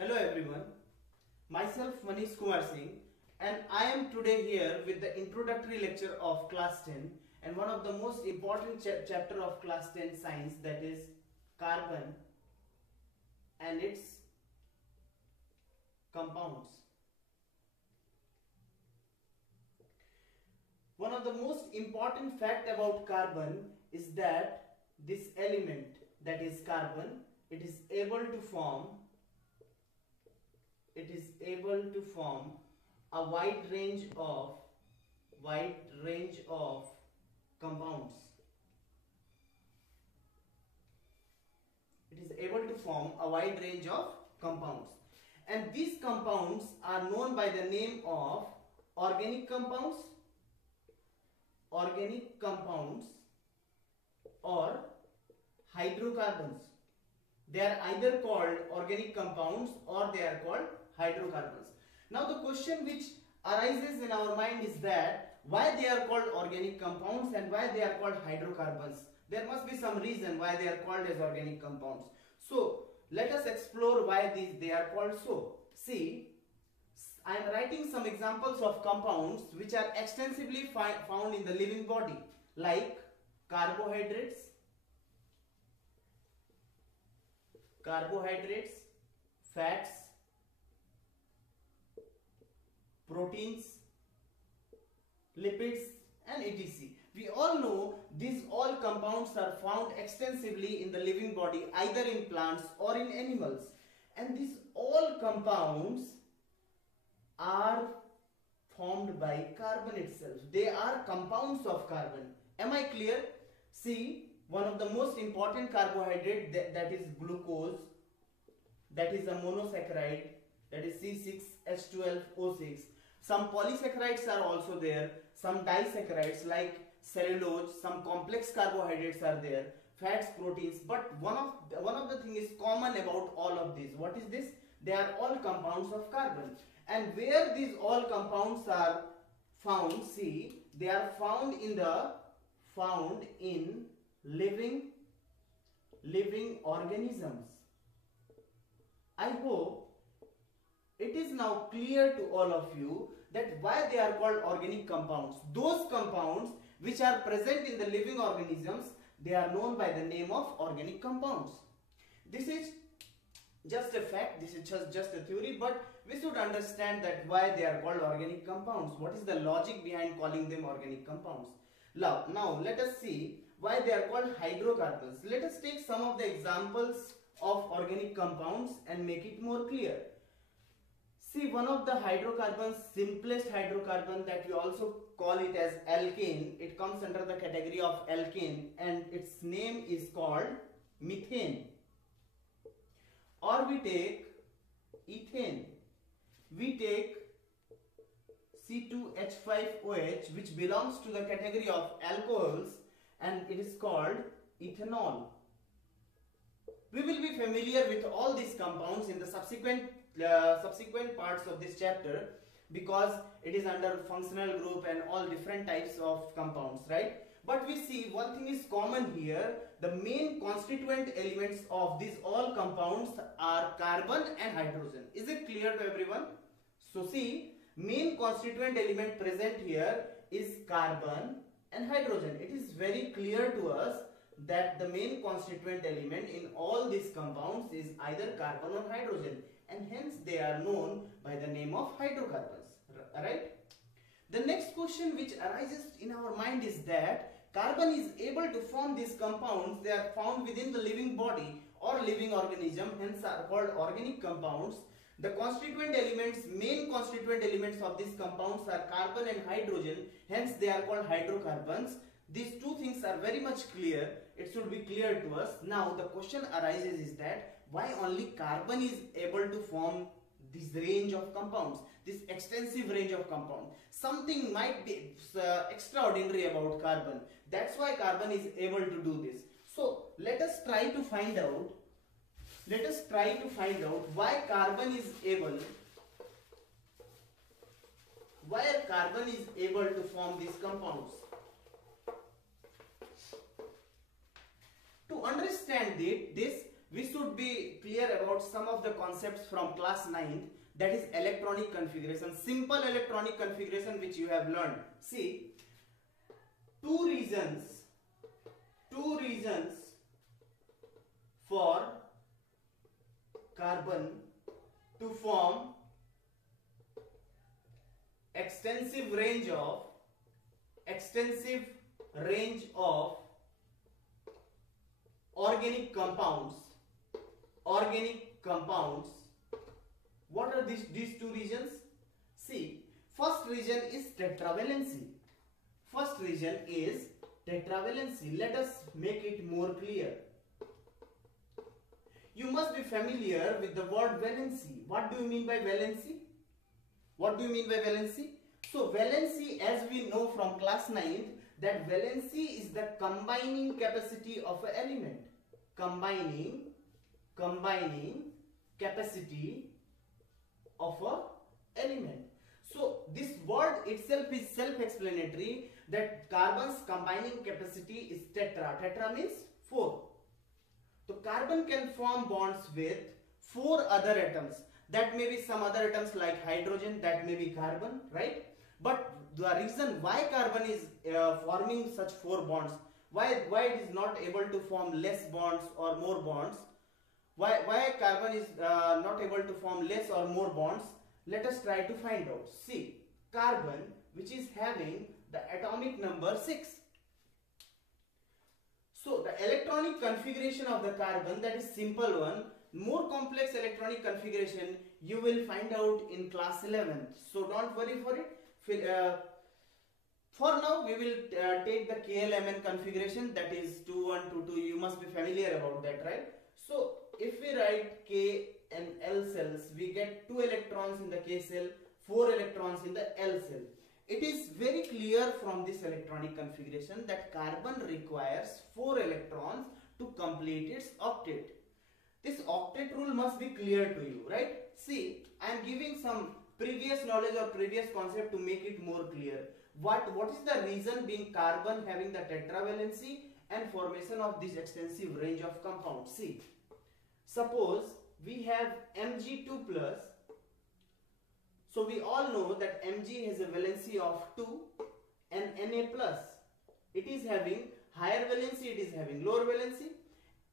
Hello everyone, myself Manish Kumar Singh and I am today here with the introductory lecture of class 10 and one of the most important chapter of class 10 science, that is carbon and its compounds. One of the most important fact about carbon is that this element, that is carbon, it is able to form a wide range of compounds. It is able to form a wide range of compounds, and these compounds are known by the name of organic compounds or hydrocarbons. They are either called organic compounds or they are called hydrocarbons. Now the question which arises in our mind is that why they are called organic compounds and why they are called hydrocarbons. There must be some reason why they are called as organic compounds. So let us explore why they are called so. See, I am writing some examples of compounds which are extensively found in the living body, like carbohydrates, fats, proteins, lipids and etc. We all know these all compounds are found extensively in the living body, either in plants or in animals, and these all compounds are formed by carbon itself. They are compounds of carbon. Am I clear? See, one of the most important carbohydrate, that is glucose, that is a monosaccharide, that is C6H12O6. Some polysaccharides are also there, some disaccharides like cellulose, some complex carbohydrates are there, fats, proteins, but one of the thing is common about all of these. What is this? They are all compounds of carbon. And where these all compounds are found, see, they are found in living organisms. I hope it is now clear to all of you that why they are called organic compounds. Those compounds which are present in the living organisms, they are known by the name of organic compounds. This is just a fact, this is just a theory, but we should understand that why they are called organic compounds. What is the logic behind calling them organic compounds? Now let us see why they are called hydrocarbons. Let us take some of the examples of organic compounds and make it more clear. See, one of the hydrocarbons, simplest hydrocarbon, that we also call it as alkane. It comes under the category of alkane and its name is called methane. Or we take ethane. We take C2H5OH, which belongs to the category of alcohols, and it is called ethanol. We will be familiar with all these compounds in the subsequent parts of this chapter, because it is under functional group and all different types of compounds, right? But we see one thing is common here. The main constituent elements of these all compounds are carbon and hydrogen. Is it clear to everyone? So see, main constituent element present here is carbon and hydrogen. It is very clear to us that the main constituent element in all these compounds is either carbon or hydrogen, and hence they are known by the name of hydrocarbons, right? The next question which arises in our mind is that carbon is able to form these compounds. They are found within the living body or living organism, hence are called organic compounds. The constituent elements, main constituent elements of these compounds are carbon and hydrogen, hence they are called hydrocarbons. These two things are very much clear. It should be clear to us. Now the question arises is that why only carbon is able to form this range of compounds, this extensive range of compounds. Something might be extraordinary about carbon. That's why carbon is able to do this. So let us try to find out why carbon is able to form these compounds. To understand this, we should be clear about some of the concepts from class 9th, that is electronic configuration, simple electronic configuration which you have learned. See, two reasons for carbon to form extensive range of organic compounds. What are these two regions? See, first region is tetravalency. Let us make it more clear. You must be familiar with the word valency. What do you mean by valency? So valency, as we know from class 9th, that valency is the combining capacity of an element. Combining capacity of an element. So this word itself is self-explanatory, that carbon's combining capacity is tetra. Tetra means 4. So carbon can form bonds with 4 other atoms. That may be some other atoms like hydrogen, that may be carbon, right? But the reason why carbon is forming such 4 bonds, why it is not able to form less bonds or more bonds, why carbon is not able to form less or more bonds, let us try to find out. See, carbon, which is having the atomic number 6. So the electronic configuration of the carbon, that is simple one. More complex electronic configuration you will find out in class 11th. So don't worry for it. For now we will take the KLMN configuration, that is 2122. You must be familiar about that, right? So if we write K and L cells, we get 2 electrons in the K cell, 4 electrons in the L cell. It is very clear from this electronic configuration that carbon requires 4 electrons to complete its octet. This octet rule must be clear to you, right? See, I am giving some previous knowledge or previous concept to make it more clear. What is the reason being carbon having the tetravalency and formation of this extensive range of compounds? See, suppose we have Mg2 plus. So we all know that Mg has a valency of 2 and Na plus. It is having higher valency, it is having lower valency.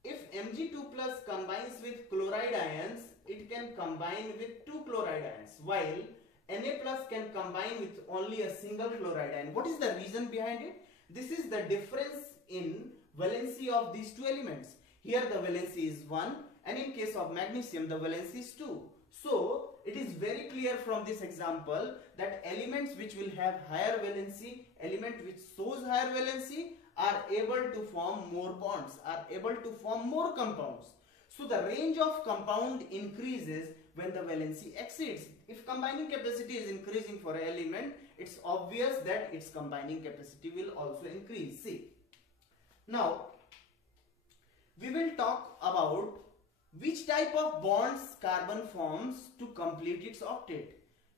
If Mg2 plus combines with chloride ions, it can combine with 2 chloride ions, while Na plus can combine with only a single chloride ion. What is the reason behind it? This is the difference in valency of these two elements. Here the valency is 1, and in case of magnesium the valency is 2. So it is very clear from this example that elements which will have higher valency, element which shows higher valency, are able to form more bonds, are able to form more compounds. So the range of compound increases when the valency exceeds. If combining capacity is increasing for an element, it's obvious that its combining capacity will also increase. See, now we will talk about which type of bonds carbon forms to complete its octet.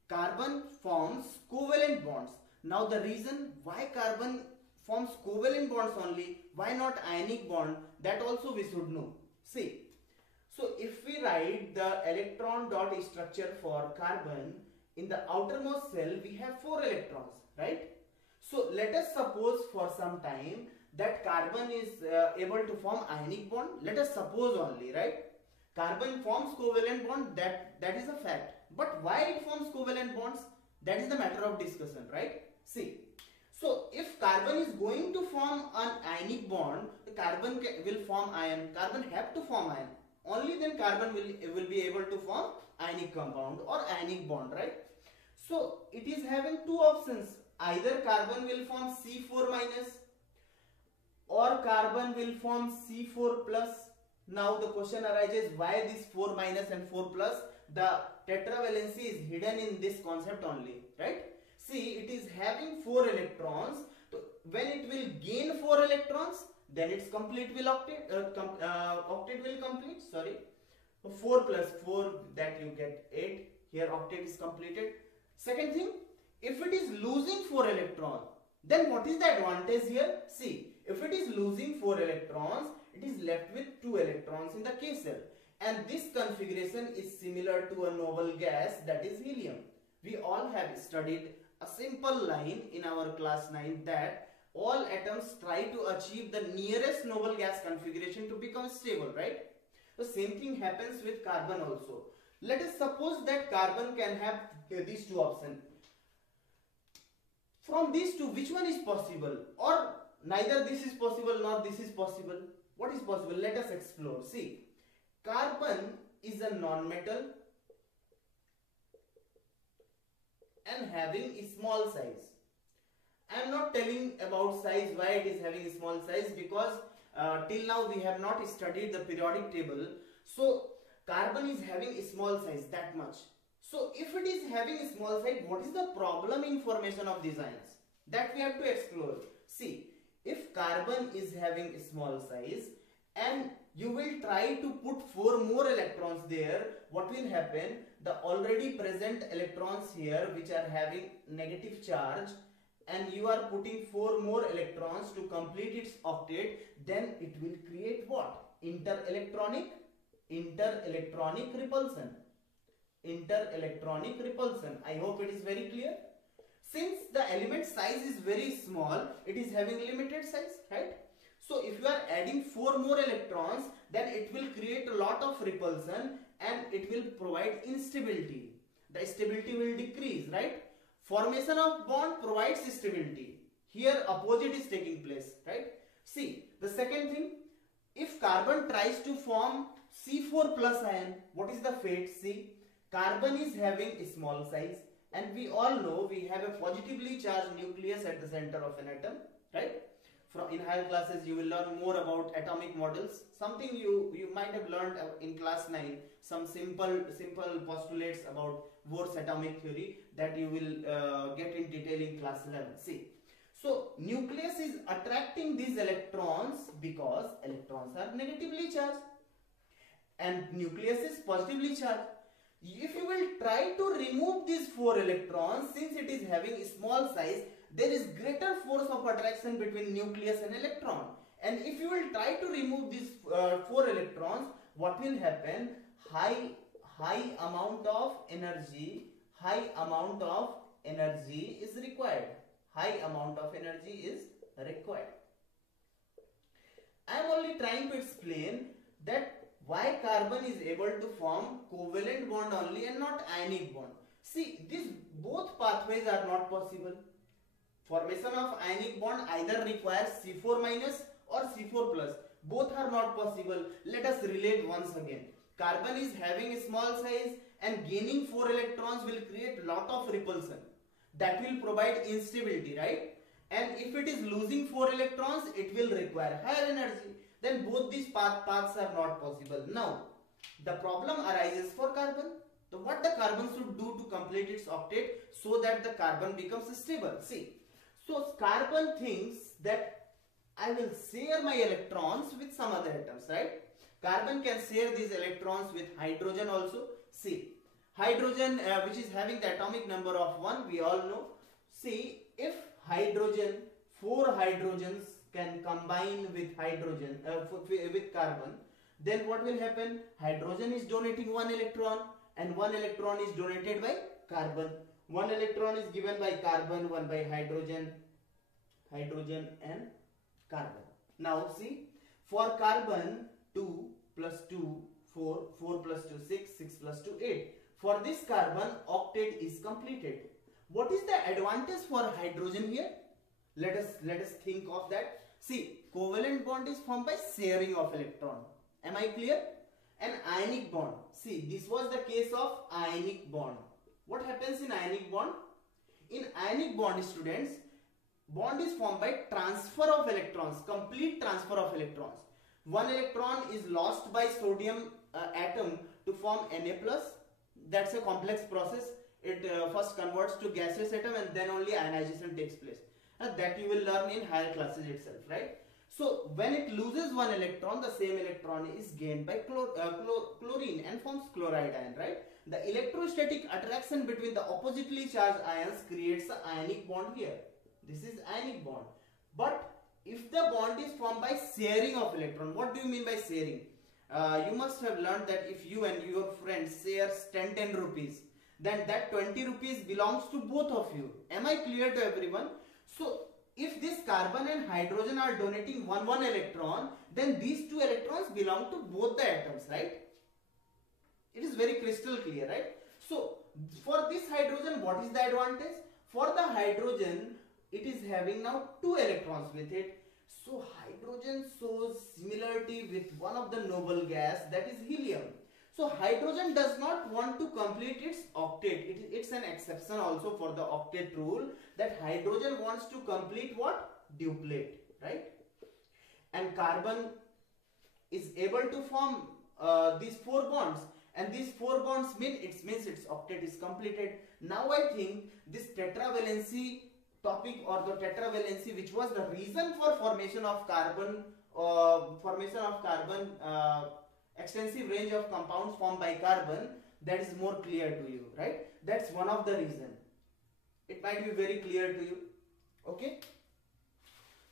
Carbon forms covalent bonds. Now the reason why carbon forms covalent bonds only, why not ionic bond, that also we should know. See, so if we write the electron dot structure for carbon, in the outermost cell we have 4 electrons, right? So let us suppose for some time that carbon is able to form ionic bond. Let us suppose only, right? Carbon forms covalent bond, that is a fact. But why it forms covalent bonds, that is the matter of discussion, right? See, so if carbon is going to form an ionic bond, the carbon will form ion. Carbon have to form ion. Only then carbon will be able to form ionic compound or ionic bond, right? So it is having 2 options. Either carbon will form C4 minus or carbon will form C4 plus. Now the question arises, why this 4 minus and 4 plus? The tetravalency is hidden in this concept only, right? See, it is having 4 electrons. So when it will gain 4 electrons, then its octet will complete. Sorry, 4 plus 4, that you get 8. Here octet is completed. Second thing, if it is losing 4 electrons, then what is the advantage here? See, if it is losing 4 electrons, it is left with 2 electrons in the K cell. And this configuration is similar to a noble gas, that is helium. We all have studied a simple line in our class 9 that all atoms try to achieve the nearest noble gas configuration to become stable, right? The same thing happens with carbon also. Let us suppose that carbon can have these two options. From these two, which one is possible? Or neither this is possible nor this is possible. What is possible? Let us explore. See, carbon is a non-metal and having a small size. I am not telling about size, why it is having a small size, because till now we have not studied the periodic table. So carbon is having a small size, that much. So if it is having a small size, what is the problem in formation of these ions? That we have to explore. See, if carbon is having a small size and you will try to put 4 more electrons there, what will happen? The already present electrons here which are having negative charge, and you are putting 4 more electrons to complete its octet, then it will create what? Inter-electronic repulsion. Inter-electronic repulsion. I hope it is very clear. Since the element size is very small, it is having limited size, right? So if you are adding 4 more electrons, then it will create a lot of repulsion and it will provide instability. The stability will decrease, right? Formation of bond provides stability. Here opposite is taking place, right? See, the second thing, if carbon tries to form C4 plus ion, what is the fate? See, carbon is having a small size and we all know we have a positively charged nucleus at the center of an atom, right? From in higher classes you will learn more about atomic models. Something you might have learned in class 9, some simple postulates about Bohr's atomic theory that you will get in detail in class 11. See, so nucleus is attracting these electrons because electrons are negatively charged and nucleus is positively charged. If you will try to remove these 4 electrons, since it is having a small size, there is greater force of attraction between nucleus and electron. And if you will try to remove these 4 electrons, what will happen? High amount of energy is required. High amount of energy is required. I am only trying to explain that why carbon is able to form covalent bond only and not ionic bond. See, these both pathways are not possible. Formation of ionic bond either requires C4 minus or C4 plus. Both are not possible. Let us relate once again. Carbon is having a small size and gaining 4 electrons will create lot of repulsion. That will provide instability, right? And if it is losing 4 electrons, it will require higher energy. Then both these paths are not possible. Now, the problem arises for carbon. So what the carbon should do to complete its octet so that the carbon becomes stable? See, so carbon thinks that I will share my electrons with some other atoms, right? Carbon can share these electrons with hydrogen also. See, hydrogen which is having the atomic number of 1, we all know. See, if hydrogen, 4 hydrogens can combine with hydrogen with carbon, then what will happen? Hydrogen is donating 1 electron and 1 electron is donated by carbon. 1 electron is given by carbon, 1 by hydrogen and carbon. Now see, for carbon 2 plus 2 4, 4 plus 2 6, 6 plus 2 8. For this carbon octet is completed. What is the advantage for hydrogen here? Let us think of that. See, covalent bond is formed by sharing of electron. Am I clear? An ionic bond. See, this was the case of ionic bond. What happens in ionic bond? In ionic bond, students, bond is formed by transfer of electrons, complete transfer of electrons. 1 electron is lost by sodium atom to form Na plus. That's a complex process. It first converts to gaseous atom and then only ionization takes place. That you will learn in higher classes itself, right? So when it loses 1 electron, the same electron is gained by chlorine and forms chloride ion, right? The electrostatic attraction between the oppositely charged ions creates an ionic bond here. This is ionic bond. But if the bond is formed by sharing of electron, what do you mean by sharing? You must have learned that if you and your friend shares 10 rupees, then that 20 rupees belongs to both of you. Am I clear to everyone? So if this carbon and hydrogen are donating one electron, then these two electrons belong to both the atoms, right? It is very crystal clear, right? So for this hydrogen, what is the advantage? For the hydrogen, it is having now two electrons with it. So hydrogen shows similarity with one of the noble gas, that is helium. So hydrogen does not want to complete its octet. It's an exception also for the octet rule, that hydrogen wants to complete what? Duplet, right? And carbon is able to form these four bonds, and these four bonds means its octet is completed. Now I think this tetravalency topic, or the tetravalency, which was the reason for formation of carbon, extensive range of compounds formed by carbon, that is more clear to you, right? That's one of the reason. It might be very clear to you. Okay,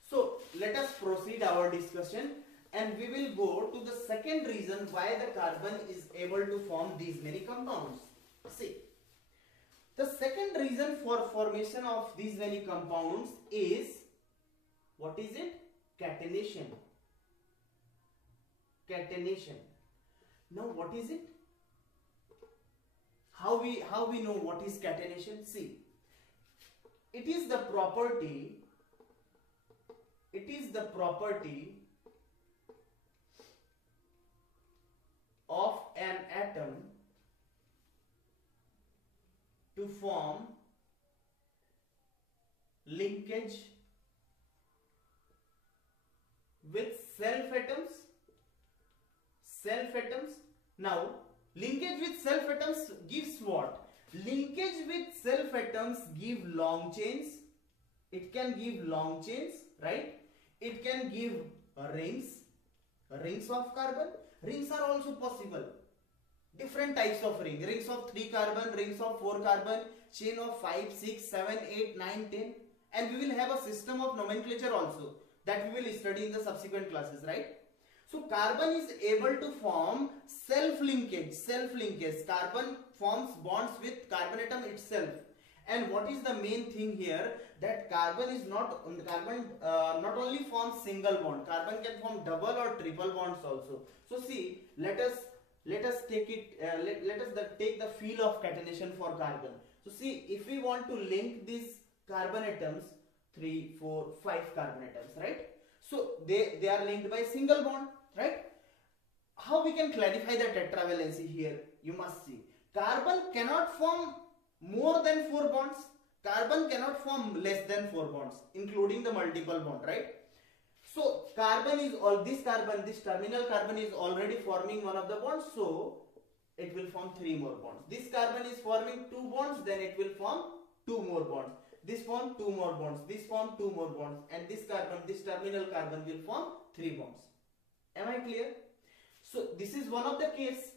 so let us proceed our discussion, and we will go to the second reason why the carbon is able to form these many compounds. See, the second reason for formation of these many compounds is, what is it? Catenation. Catenation. Now what is it? How we know what is catenation? See, it is the property of an atom to form linkage with self atoms. Now linkage with self atoms gives what? Linkage with self atoms give long chains. It can give long chains, right? It can give rings of carbon. Rings are also possible. Different types of rings of 3 carbon, rings of 4 carbon, chain of 5, 6, 7, 8, 9, 10, and we will have a system of nomenclature also that we will study in the subsequent classes, right? So carbon is able to form self-linkage. Carbon forms bonds with carbon atom itself. And what is the main thing here? That carbon not only forms single bond. Carbon can form double or triple bonds also. So see, let us take it. Let us take the feel of catenation for carbon. So see, if we want to link these carbon atoms, 3, 4, 5 carbon atoms, right? So they are linked by single bond, right? How we can clarify the tetravalency here? You must see, carbon cannot form more than 4 bonds. Carbon cannot form less than 4 bonds, including the multiple bond, right? So carbon is this terminal carbon is already forming one of the bonds, so it will form 3 more bonds. This carbon is forming 2 bonds, then it will form 2 more bonds. This form 2 more bonds, this form 2 more bonds, and this terminal carbon will form 3 bonds. Am I clear? So this is one of the case.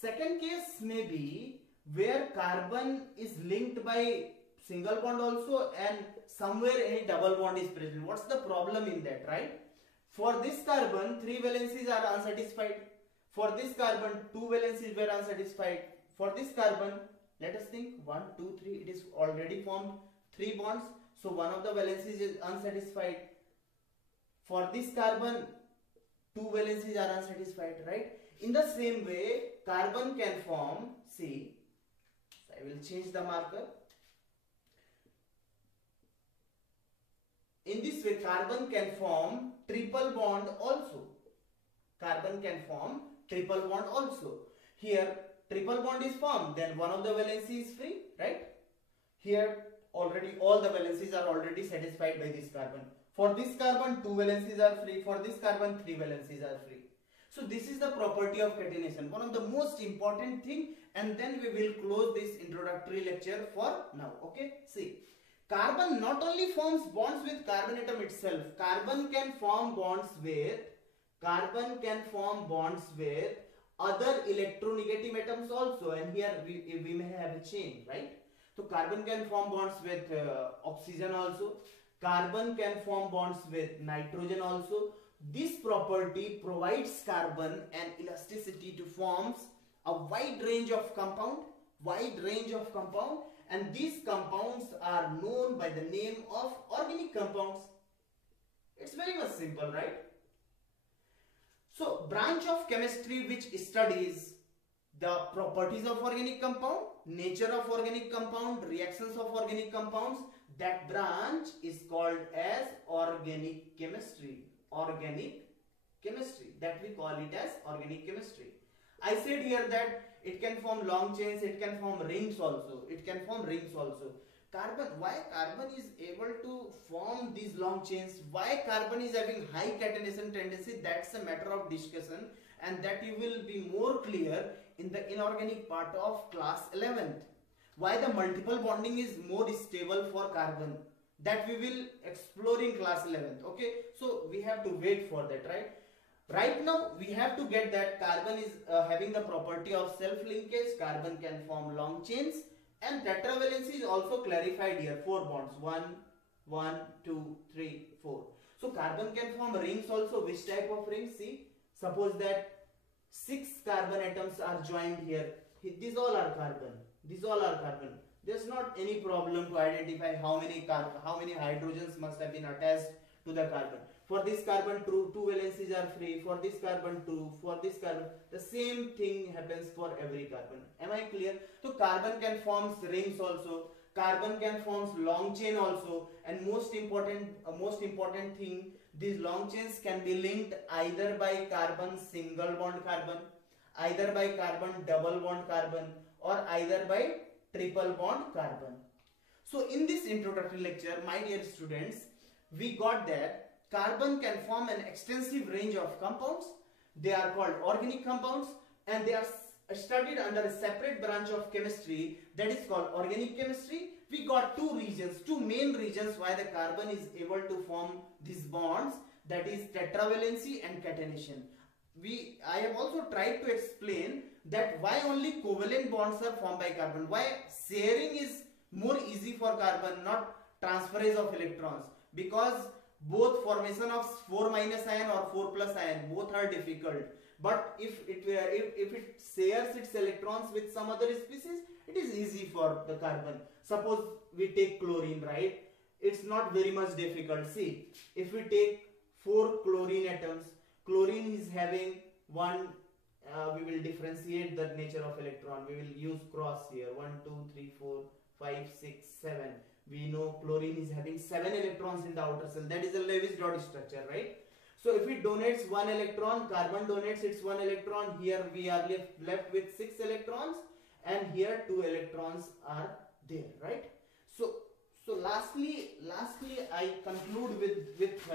Second case may be where carbon is linked by single bond also, and somewhere any double bond is present. What's the problem in that, right? For this carbon, 3 valencies are unsatisfied. For this carbon, 2 valencies were unsatisfied. For this carbon, let us think, 1, 2, 3, it is already formed 3 bonds, so one of the valencies is unsatisfied. For this carbon, 2 valencies are unsatisfied, right? In the same way, carbon can form, see, I will change the marker. In this way, carbon can form triple bond also. Here, triple bond is formed, then one of the valency is free, right? Here, already all the valencies are already satisfied by this carbon. For this carbon, 2 valencies are free. For this carbon, 3 valencies are free. So this is the property of catenation, one of the most important thing, and then we will close this introductory lecture for now. Okay, see, carbon not only forms bonds with carbon atom itself, carbon can form bonds with other electronegative atoms also, and here we may have a chain, right? So carbon can form bonds with oxygen also, Carbon can form bonds with nitrogen also. This property provides carbon an elasticity to form a wide range of compound, and these compounds are known by the name of organic compounds. It's very much simple, right? So, branch of chemistry which studies the properties of organic compound, nature of organic compound, reactions of organic compounds, that branch is called as organic chemistry. That we call it as organic chemistry. I said here that it can form long chains, it can form rings also. Why carbon is able to form these long chains, why carbon is having high catenation tendency, that's a matter of discussion, and that you will be more clear in the inorganic part of class 11th. Why the multiple bonding is more stable for carbon, that we will explore in class 11th. Okay, so we have to wait for that, right? Right now we have to get that carbon is having the property of self-linkage, carbon can form long chains, and tetravalency is also clarified here, 4 bonds, 1, 1, 2, 3, 4. So carbon can form rings also. Which type of rings? See, suppose that 6 carbon atoms are joined here. These all are carbon. There's not any problem to identify how many hydrogens must have been attached to the carbon. For this carbon 2 valencies are free, for this carbon 2, for this carbon, the same thing happens for every carbon. Am I clear? So carbon can form rings also, carbon can form long chain also, and most important thing, these long chains can be linked either by carbon single bond carbon, either by carbon double bond carbon, or either by triple bond carbon. So in this introductory lecture, my dear students, we got that carbon can form an extensive range of compounds. They are called organic compounds, and they are studied under a separate branch of chemistry that is called organic chemistry. We got two main reasons why the carbon is able to form these bonds, that is tetravalency and catenation. I have also tried to explain that why only covalent bonds are formed by carbon, why sharing is more easy for carbon, not transference of electrons, because both formation of 4- ion or 4+ ion, both are difficult. But if it shares its electrons with some other species, it is easy for the carbon. Suppose we take chlorine, right? It's not very much difficult. See, if we take 4 chlorine atoms, chlorine is having one, we will differentiate the nature of electron. We will use cross here, 1, 2, 3, 4, 5, 6, 7. We know chlorine is having 7 electrons in the outer shell. That is a Lewis dot structure, right? So if it donates 1 electron, carbon donates its 1 electron. Here we are left with 6 electrons, and here 2 electrons are there, right? So lastly, I conclude with